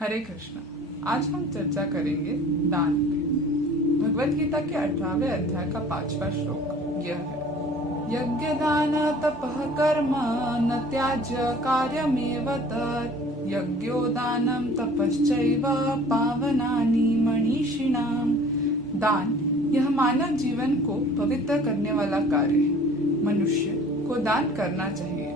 हरे कृष्ण। आज हम चर्चा करेंगे दान पे। भगवत गीता के 18वें अध्याय का 5वां श्लोक यह है, यज्ञ दान तपः कर्म न त्याज्य कार्यमेव तत् यज्ञो दानं तपश्चैव पावनानि मनीषिणाम्। दान यह मानव जीवन को पवित्र करने वाला कार्य है। मनुष्य को दान करना चाहिए।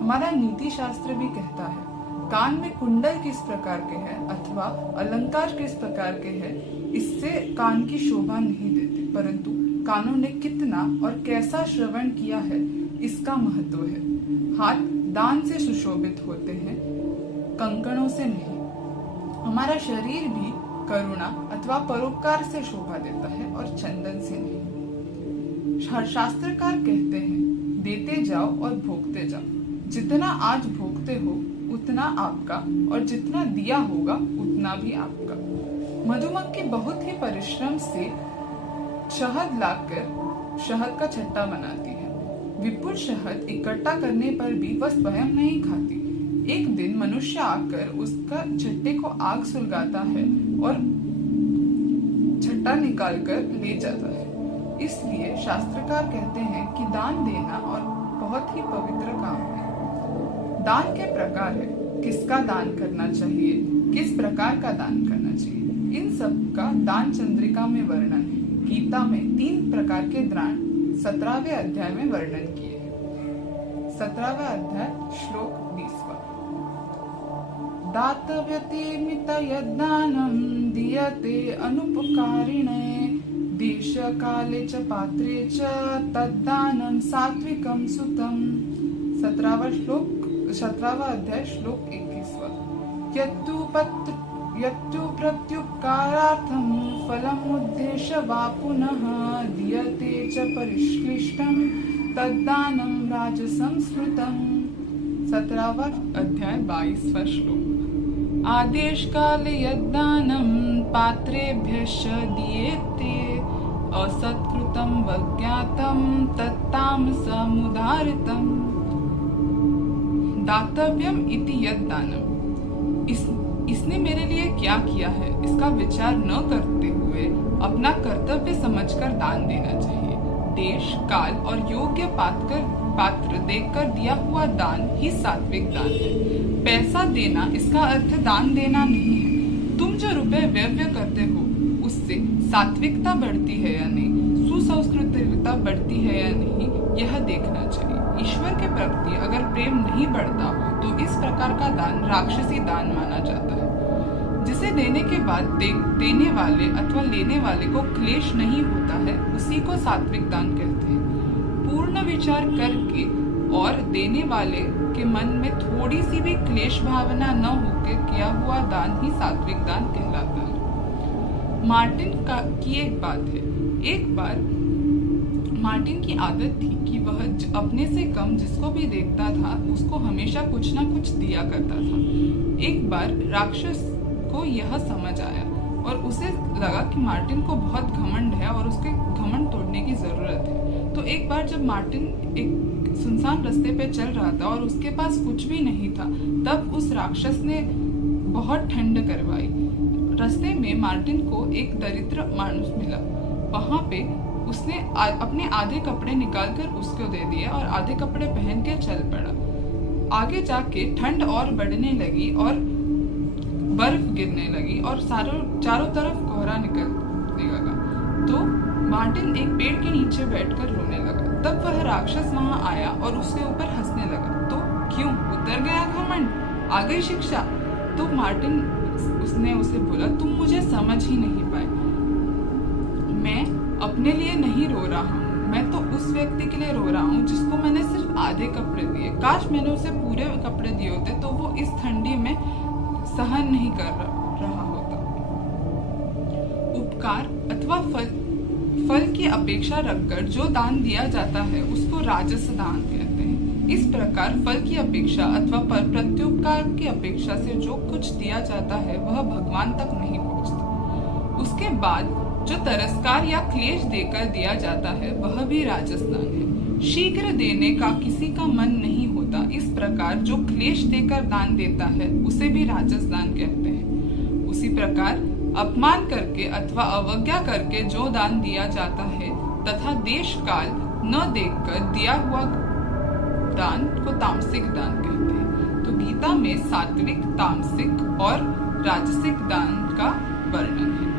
हमारा नीति शास्त्र भी कहता है, कान में कुंडल किस प्रकार के हैं अथवा अलंकार किस प्रकार के हैं, इससे कान की शोभा नहीं देते, परंतु कानों ने कितना और कैसा श्रवण किया है इसका महत्व है। हाथ दान से सुशोभित होते हैं, कंकणों से नहीं। हमारा शरीर भी करुणा अथवा परोपकार से शोभा देता है और चंदन से नहीं। शास्त्रकार कहते हैं, देते जाओ और भोगते जाओ। जितना आज भोगते हो उतना आपका, और जितना दिया होगा उतना भी आपका। मधुमक्खी बहुत ही परिश्रम से शहद लाकर शहद का छट्टा बनाती है। विपुल शहद इकट्ठा करने पर भी वह स्वयं नहीं खाती। एक दिन मनुष्य आकर उसका छट्टे को आग सुलगाता है और छट्टा निकालकर ले जाता है। इसलिए शास्त्रकार कहते हैं कि दान देना और बहुत ही पवित्र काम है। दान के प्रकार है, किसका दान करना चाहिए, किस प्रकार का दान करना चाहिए, इन सब का दान चंद्रिका में वर्णन है। गीता में 3 प्रकार के दान 17वें अध्याय में वर्णन किए हैं। 17वां अध्याय श्लोक 20वां। दातव्यते यद्दानं दीयते अनुपकारिणे देश काले च पात्रे च तद्दानं सात्विकं सुतम्। 17वां अध्याय श्लोक 21वां। यत्तु प्रत्युपकारार्थं फलमुद्देश्य वा पुनः दीयते च परिक्लिष्टं तद्दानं राजसंस्कृतम्। 17वां अध्याय 22वां श्लोक। आदेश काले यद्दानं पात्रेभ्यश्च दीयते असत्कृतं वज्ञातं तत्तामसमुदारितम्। दातव्यम इति यद्दानम। इसने मेरे लिए क्या किया है, इसका विचार न करते हुए अपना कर्तव्य समझकर दान देना चाहिए। देश, काल और योग्य पात्र देखकर दिया हुआ दान ही सात्विक दान है। पैसा देना इसका अर्थ दान देना नहीं है। तुम जो रुपए व्यय करते हो उससे सात्विकता बढ़ती है या नहीं, सुसंस्कृतता बढ़ती है या नहीं, यह देखना चाहिए। ईश्वर के प्रति अगर प्रेम नहीं बढ़ता हो तो इस प्रकार का दान राक्षसी दान माना जाता है। जिसे देने के बाद देने वाले अथवा लेने वाले को क्लेश नहीं होता है, उसी को सात्विक दान कहते हैं। पूर्ण विचार करके और देने वाले के मन में थोड़ी सी भी क्लेश भावना न होकर किया हुआ दान ही सात्विक दान कहलाता है। मार्टिन की एक बात है। एक बार मार्टिन की आदत थी कि वह अपने से कम जिसको भी देखता था उसको हमेशा कुछ ना कुछ दिया करता था। एक बार राक्षस को यह समझ आया और उसे लगा कि मार्टिन को बहुत घमंड है और उसके घमंड तोड़ने की जरूरत है। तो एक बार जब मार्टिन एक सुनसान रास्ते पे चल रहा था और उसके पास कुछ भी नहीं था, तब उस राक्षस ने बहुत ठंड करवाई। रास्ते में मार्टिन को एक दरिद्र मानुस मिला। वहां पे उसने अपने आधे कपड़े निकालकर उसको दे दिए और आधे कपड़े पहन के चल पड़ा। आगे जाके ठंड और बढ़ने लगी और बर्फ गिरने लगी और चारों तरफ कोहरा निकलने लगा। तो मार्टिन एक पेड़ के नीचे बैठकर रोने लगा। तब वह राक्षस वहां आया और उसके ऊपर हंसने लगा। तो क्यों उतर गया घमंड, आ गई शिक्षा? तो मार्टिन उसने उसे बोला, तुम मुझे समझ ही नहीं पाए। मैं अपने लिए नहीं रो रहा हूँ, मैं तो उस व्यक्ति के लिए रो रहा हूँ जिसको मैंने सिर्फ आधे कपड़े दिए। काश मैंने उसे पूरे कपड़े दिए होते तो वो इस ठंडी में सहन नहीं कर रहा होता। उपकार अथवा फल की अपेक्षा रखकर जो दान दिया जाता है उसको राजस दान कहते हैं। इस प्रकार फल की अपेक्षा अथवा प्रत्युपकार की अपेक्षा से जो कुछ दिया जाता है वह भगवान तक नहीं पहुँचता। उसके बाद जो तिरस्कार या क्लेश देकर दिया जाता है वह भी राजस दान है। शीघ्र देने का किसी का मन नहीं होता। इस प्रकार जो क्लेश देकर दान देता है उसे भी राजस दान कहते हैं। उसी प्रकार अपमान करके अथवा अवज्ञा करके जो दान दिया जाता है तथा देश काल न देखकर दिया हुआ दान को तामसिक दान कहते हैं। तो गीता में सात्विक, तामसिक और राजसिक दान का वर्णन है।